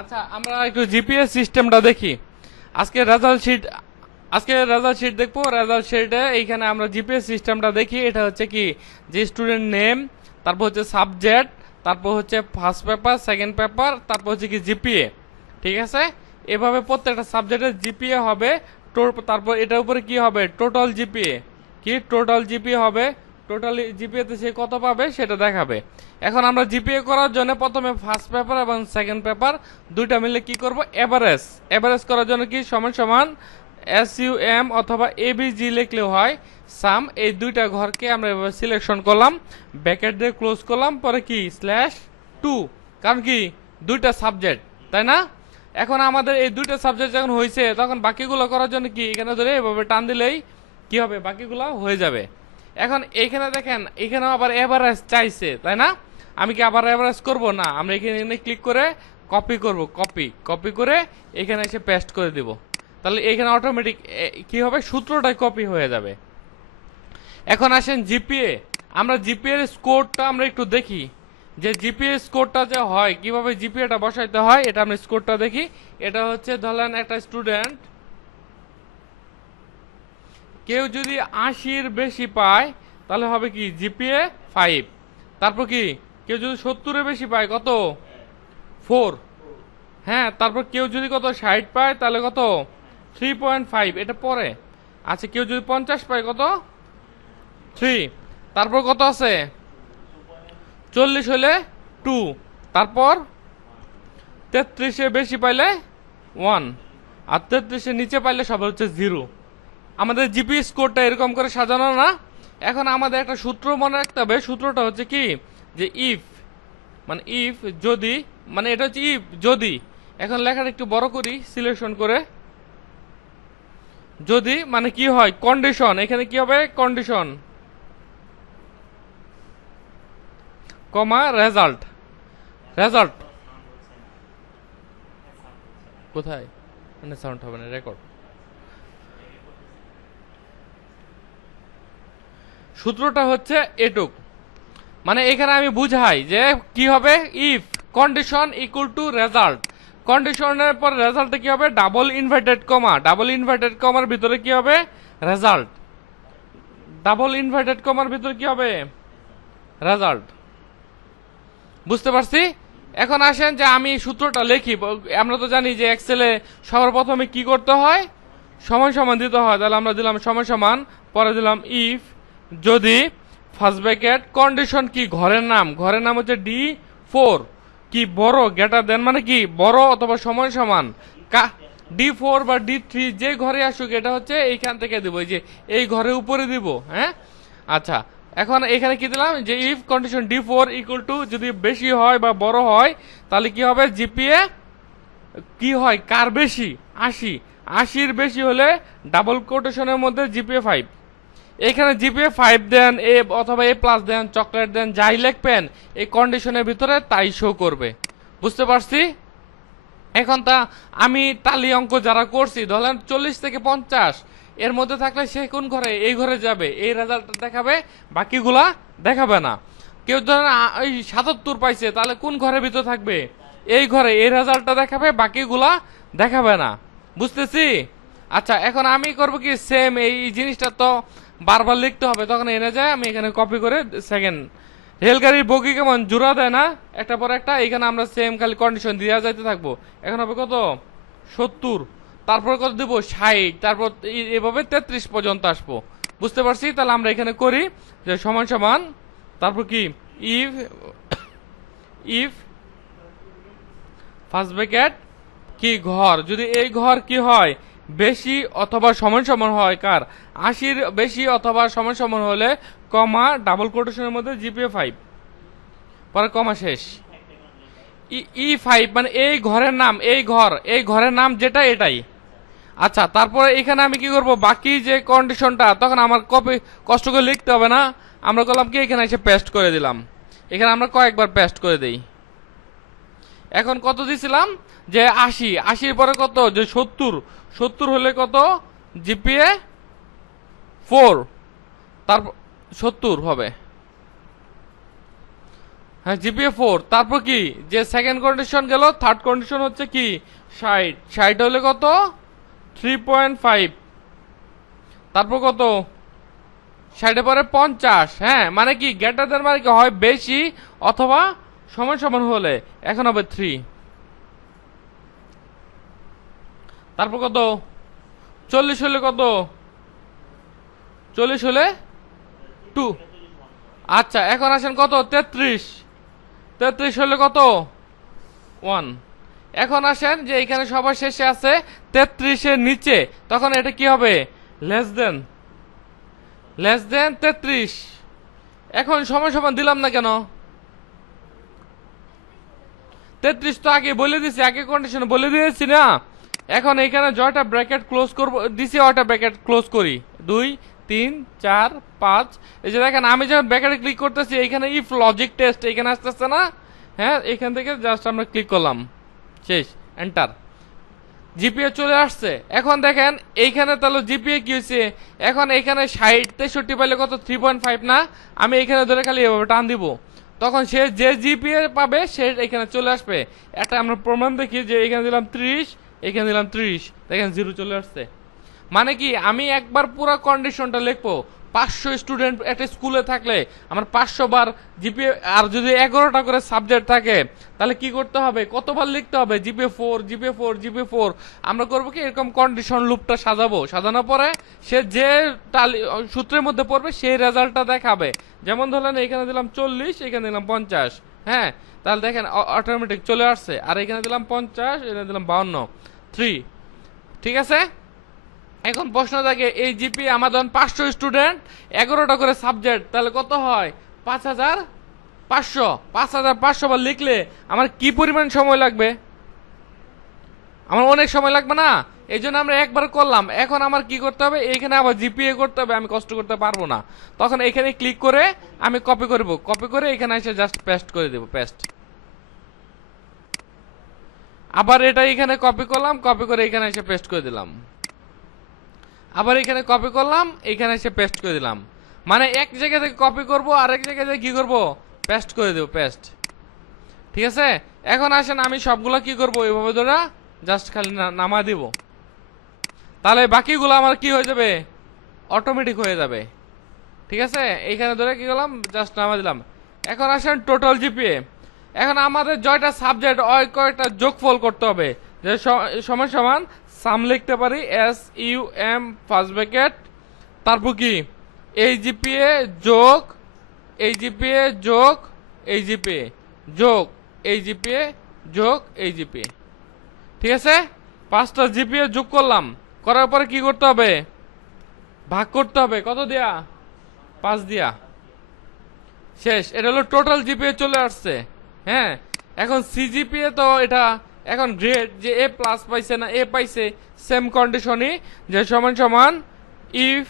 আচ্ছা আমরা একটু জিপিএস সিস্টেমটা দেখি। আজকে রেজাল্ট শিট দেখবো। রেজাল্ট শিটে এইখানে আমরা জিপিএস সিস্টেমটা দেখি। এটা হচ্ছে কি যে স্টুডেন্ট নেম, তারপর হচ্ছে সাবজেক্ট, তারপর হচ্ছে ফার্স্ট পেপার, সেকেন্ড পেপার, তারপর হচ্ছে কি জিপিএ। ঠিক আছে, এভাবে প্রত্যেকটা সাবজেক্টের জিপিএ হবে। তারপর এটার উপরে কি হবে, টোটাল জিপিএ। কি টোটাল জিপিএ হবে, টোটাল জিপিএতে সে কত পাবে সেটা দেখাবে। এখন আমরা জিপিএ করার জন্য প্রথমে ফার্স্ট পেপার এবং সেকেন্ড পেপার দুইটা মিলে কি করব, এভারেজ। এভারেজ করার জন্য কি সমান সমান SUM অথবা ABG লিখলেও হয়। সাম, এই দুইটা ঘরকে আমরা এভাবে সিলেকশন করলাম, ব্র্যাকেট দিয়ে ক্লোজ করলাম, পরে কি /2, কারণ কি দুইটা সাবজেক্ট, তাই না? এখন আমাদের এই দুইটা সাবজেক্ট যখন হয়েছে তখন বাকিগুলো করার জন্য কি এখানে ধরে এভাবে টান দিলেই কি হবে, বাকিগুলো হয়ে যাবে। এখন এইখানে দেখেন, এখানেও আবার এভারেজ চাইছে, তাই না? আমি কি আবার এভারেজ করব না, আমরা এখানে ক্লিক করে কপি করব, কপি করে এখানে এসে পেস্ট করে দিব। তাহলে এখানে অটোমেটিক কি হবে, সূত্রটাই কপি হয়ে যাবে। এখন আসেন জিপিএ। আমরা জিপিএ এর স্কোরটা আমরা একটু দেখি, যে জিপিএ স্কোরটা যে হয় কিভাবে জিপিএটা বসাইতে হয়, এটা আমরা স্কোরটা দেখি। এটা হচ্ছে ধরেন একটা স্টুডেন্ট কেউ যদি 80-র বেশি পায় তাহলে হবে কি জিপিএ 5। তারপর কি কেউ যদি 70-এর বেশি পায় কত, 4। হ্যাঁ, তারপর কেউ যদি কত 60 পায় তাহলে কত, 3.5, এটা পরে। আচ্ছা, কেউ যদি 50 পায় কত, 3। তারপর কত আছে, 40 হলে 2। তারপর 33-এর বেশি পাইলে 1, আর 33-এর নিচে পাইলে সব হচ্ছে 0। আমাদের জিপি স্কোরটা এরকম করে সাজানো না। এখন আমাদের একটা সূত্র মনে রাখতে হবে। সূত্রটা হচ্ছে কি, যে ইফ মানে ইফ যদি, মানে এটা হচ্ছে ইফ যদি। এখন লেখাটা একটু বড় করি সিলেকশন করে। যদি মানে কি হয়, কন্ডিশন। এখানে কি হবে, কন্ডিশন কমা রেজাল্ট। রেজাল্ট কোথায়, মানে সাউন্ড হবে না, রেকর্ড। সূত্রটা হচ্ছে এটুক, মানে এখানে আমি বুঝাই যে কি হবে, if condition equal to result. কন্ডিশনের পর রেজাল্টে কি হবে, double inverted comma, double inverted কমার ভিতরে কি হবে, রেজাল্ট। ডাবল ইনভার্টেড কমার ভিতরে কি হবে, রেজাল্ট। বুঝতে পারছি? এখন আসেন যে আমি সূত্রটা লিখি। আমরা তো জানি যে এক্সেলে সবার প্রথমে কি করতে হয়, সমান সমান দিতে হয়। তাহলে আমরা দিলাম সমান সমান, পরে দিলাম ইফ যদি, ফার্স্ট ব্র্যাকেট, কন্ডিশন কি, ঘরের নাম, ঘরের নাম হচ্ছে D4, কি বড়, গ্রেটার দেন মানে কি বড় অথবা সমান সমান, D4 বা D3 যে ঘরে আসুক, এটা হচ্ছে এইখান থেকে দিব, এই যে এই ঘরের উপরে দিব। হ্যাঁ, আচ্ছা। এখন এখানে কি দিলাম, যে if condition D4 equal to, যদি বেশি হয় বা বড় হয় তাহলে কি হবে, জিপিএ কি হয়, কার বেশি, 80। 80-র বেশি হলে ডাবল কোটেশনের মধ্যে জিপিএ 5। এখানে জিপিএ 5 দেন, এ অথবা A+ দেন, চকলেট দেন, যাই লিখবেন এই কন্ডিশনের ভিতরে তাই শো করবে। বুঝতে পারছি? এখন তা আমি টালি অঙ্ক যারা করছি, ধরেন 40 থেকে 50 এর মধ্যে থাকলে সে কোন ঘরে, এই ঘরে যাবে, এই রেজাল্টটা দেখাবে, বাকিগুলা দেখাবে না। কেউ ধরেন 77 পাইছে, তাহলে কোন ঘরের ভিতর থাকবে, এই ঘরে, এই রেজাল্টটা দেখাবে, বাকিগুলা দেখাবে না। বুঝতেছি? আচ্ছা, এখন আমি করব কি, সেম এই জিনিসটা তো বারবার লিখতে হবে, তখন এনে যায় আমি এখানে কপি করে সেকেন্ড। রেলগাড়ির বগি কেমন জোড়া দেয় না, একটা পর একটা, এখানে আমরা সেম খালি কন্ডিশন দিয়ে যাইতে থাকবো। এখন হবে কত, 70। তারপর কত দিব, 60। তারপর এভাবে 33 পর্যন্ত আসবো। বুঝতে পারছি? তাহলে আমরা এখানে করি যে সমান সমান, তারপর কি ইফ, ইফ ফার্স্ট ব্র্যাকেট কি ঘর, যদি এই ঘর কি হয়, বেশি অথবা সমান সমান হয় কার, 80-র বেশি অথবা সমান সমান হলে, কমা ডাবল কোটেশনের মধ্যে জিপিএ 5, পরে কমা শেষ। E5 মানে এই ঘরের নাম, এই ঘর, এই ঘরের নাম যেটা এটাই। আচ্ছা, তারপরে এখানে আমি কি করব, বাকি যে কন্ডিশনটা, তখন আমার কপি কষ্ট করে লিখতে হবে না। আমরা করলাম কি, এখানে এসে পেস্ট করে দিলাম। এখানে আমরা কয়েকবার পেস্ট করে দেই। এখন কত দিছিলাম, যে 80, 80-র পরে কত, যে 70, 70 হলে কত, জিপিএ 4, তারপর 70 হবে। হ্যাঁ জিপিএ 4, তারপর কি যে সেকেন্ড কন্ডিশন গেল, থার্ড কন্ডিশন হচ্ছে কি 60, 60 হলে কত 3.5, তারপর কত 60 পরে 50, হ্যাঁ মানে কি গ্রেটার দেন মানে কি হয় বেশি অথবা সমান সমান হলে, এখন হবে 3, তারপর কত 40 হলে কত 40 হলে 2, আচ্ছা এখন আসেন কত 33, 33 হলে কত 1, এখন আসেন যে এখানে সবার শেষে আছে 33 এর নিচে, তখন এটা কি হবে লেস দেন 33, এখন সমান সমান দিলাম না কেন, 33 তো আগে বলে দিছি, আগে কন্ডিশন বলে দিয়েছি না, এখন এখানে জয়টা ব্র্যাকেট ক্লোজ করব দিছি, ওটা ব্র্যাকেট ক্লোজ করি 2 3 4 5, এই যে দেখেন আমি যখন ব্র্যাকেটে ক্লিক করতেছি এখানে ইফ লজিক টেস্ট এখানে আসতেছে না, হ্যাঁ এখান থেকে জাস্ট আমরা ক্লিক করলাম, শেষ, এন্টার, জিপিএ চলে আসছে। এখন দেখেন এইখানে তাহলে জিপিএ কি হয়েছে, এখন এখানে 60 63 পাইলে কত 3.5 না, আমি এখানে ধরে খালি এভাবে টান দিব, তখন সে যে জিপিএ পাবে সে এখানে চলে আসবে। একটা আমরা প্রমাণ দেখি যে এখানে দিলাম 30, এখানে দিলাম 30, দেখেন 0 চলে আসছে। মানে কি আমি একবার পুরো কন্ডিশনটা লিখবো, 500 স্টুডেন্ট একটা স্কুলে থাকলে আমার 500 বার জিপিএ, আর যদি 11টা করে সাবজেক্ট থাকে তাহলে কি করতে হবে, কতবার লিখতে হবে জিপিএ 4 জিপিএ 4 জিপিএ 4, আমরা করবো কি এরকম কন্ডিশন লুপটা সাজাবো, সাজানোর পরে সে যে সূত্রের মধ্যে পড়বে সেই রেজাল্টটা দেখাবে। যেমন ধরলেন এখানে দিলাম 40, এখানে দিলাম 50, হ্যাঁ তাহলে দেখেন অটোমেটিক চলে আসছে, আর এখানে দিলাম 50, এখানে দিলাম 52, 3, ঠিক আছে। এখন প্রশ্ন থাকে এই জিপি আমার ধরুন 500 স্টুডেন্ট 11টা করে সাবজেক্ট, তাহলে কত হয় 5500, 5500 বার লিখলে আমার কি পরিমাণ সময় লাগবে, আমার অনেক সময় লাগবে না, এই জন্য আমরা একবার করলাম। এখন আমার কি করতে হবে, এইখানে আবার জিপিএ করতে হবে, আমি কষ্ট করতে পারবো না, তখন এখানে ক্লিক করে আমি কপি করব, কপি করে এখানে এসে জাস্ট পেস্ট করে দেব, পেস্ট, আবার এটা এখানে কপি করলাম, কপি করে এখানে এসে পেস্ট করে দিলাম, আবার এখানে কপি করলাম, এখানে এসে পেস্ট করে দিলাম, মানে এক জায়গা থেকে কপি করব আর এক জায়গা থেকে কি করব পেস্ট করে দেব, পেস্ট, ঠিক আছে। এখন আসেন আমি সবগুলা কি করব এইভাবে ধরে জাস্ট খালি নামা দিব, তাহলে বাকিগুলো আমার কি হয়ে যাবে অটোমেটিক হয়ে যাবে, ঠিক আছে। এইখানে ধরে কি করলাম জাস্ট নামা দিলাম। এখন আসেন টোটাল জিপিএ, এখন আমাদের জয়টা সাবজেক্ট ওই কয়টা যোগফল করতে হবে, যে সমান সমান সাম লিখতে পারি SUM ফার্স্ট ব্র্যাকেট, তারপর কি এই জিপিএ যোগ এই জিপিএ যোগ এই জিপিএ যোগ এই জিপিএ যোগ এই জিপিএ, ঠিক আছে। 5টা জিপিএ যোগ করলাম, করার পরে কি করতে হবে ভাগ করতে হবে, কত দিয়া 5 দিয়া, শেষ। এটা হলো টোটাল জিপিএ চলে আসছে, হ্যাঁ। এখন সিজিপিএ তো এটা এখন গ্রেড যে এ প্লাস পাইছে না এ পাইছে, সেম কন্ডিশনই যে সমান সমান ইফ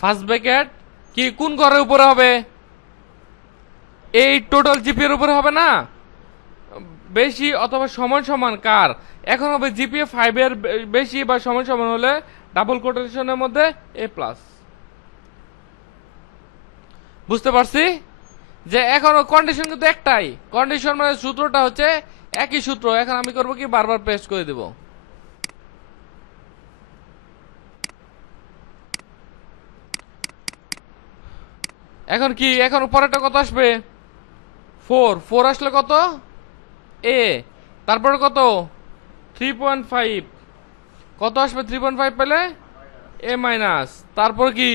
ফার্স্ট ব্র্যাকেট কি কোন ঘরের উপরে হবে, এই টোটাল জিপিএ এর উপরে হবে না, বেশি অথবা সমান সমান কার, এখন হবে জিপিএ 5 এর বেশি বা সমান সমান হলে ডাবল কোটেশনের মধ্যে এ প্লাস, বুঝতে পারছি যে এখন কন্ডিশন কিন্তু একটাই, কন্ডিশন মানে সূত্রটা হচ্ছে একই সূত্র। এখন আমি করব কি বারবার পেস্ট করে দেব, এখন কি এখন পরেরটা কত আসবে 4 আসলে কত এ, তারপরে কত 3.5, কত আসবে 3.5 পেলে এ মাইনাস, তারপর কি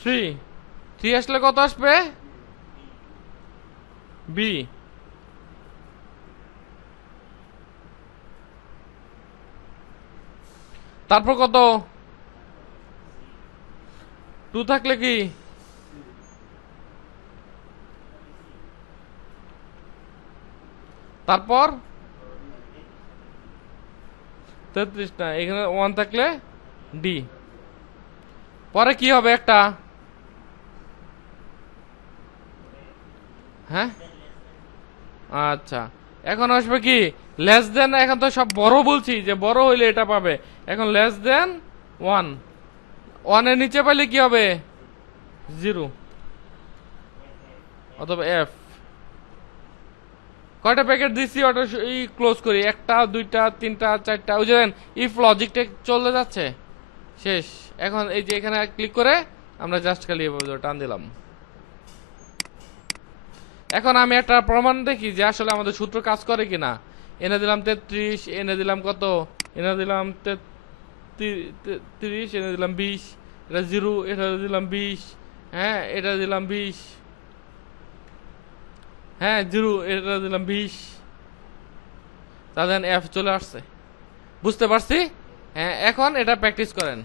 3 আসলে কত আসবে বি, তারপর কত 2 থাকলে কি তারপর 33 না, এখানে 1 থাকলে ডি, পরে কি হবে একটা, হ্যাঁ আচ্ছা এখন আসবে কি লেস দেন, এখন তো সব বড় বলছি যে বড় হইলে এটা পাবে, এখন লেস দেন 1, 1 এর নিচে পাইলে কি হবে 0 অথবা এফ। কয়টা প্যাকেট দিছি ওটা ক্লোজ করি, একটা দুইটা তিনটা চারটা। ওই যে ইফ লজিকটা চলে যাচ্ছে, শেষ। এখন এই যে এখানে ক্লিক করে আমরা জাস্ট খালি এভাবে টান দিলাম। এখন আমি একটা প্রমাণ দেখি যে আসলে আমাদের সূত্র কাজ করে কিনা। এনে দিলাম 33, এনে দিলাম কত, এনে দিলাম 30, এনে দিলাম 20, এটা 0, এটা দিলাম 20, হ্যাঁ এটা দিলাম 20, হ্যাঁ 0, এটা দিলাম 20, তাহলে এফ চলে আসছে। বুঝতে পারছি? হ্যাঁ, এখন এটা প্র্যাকটিস করেন।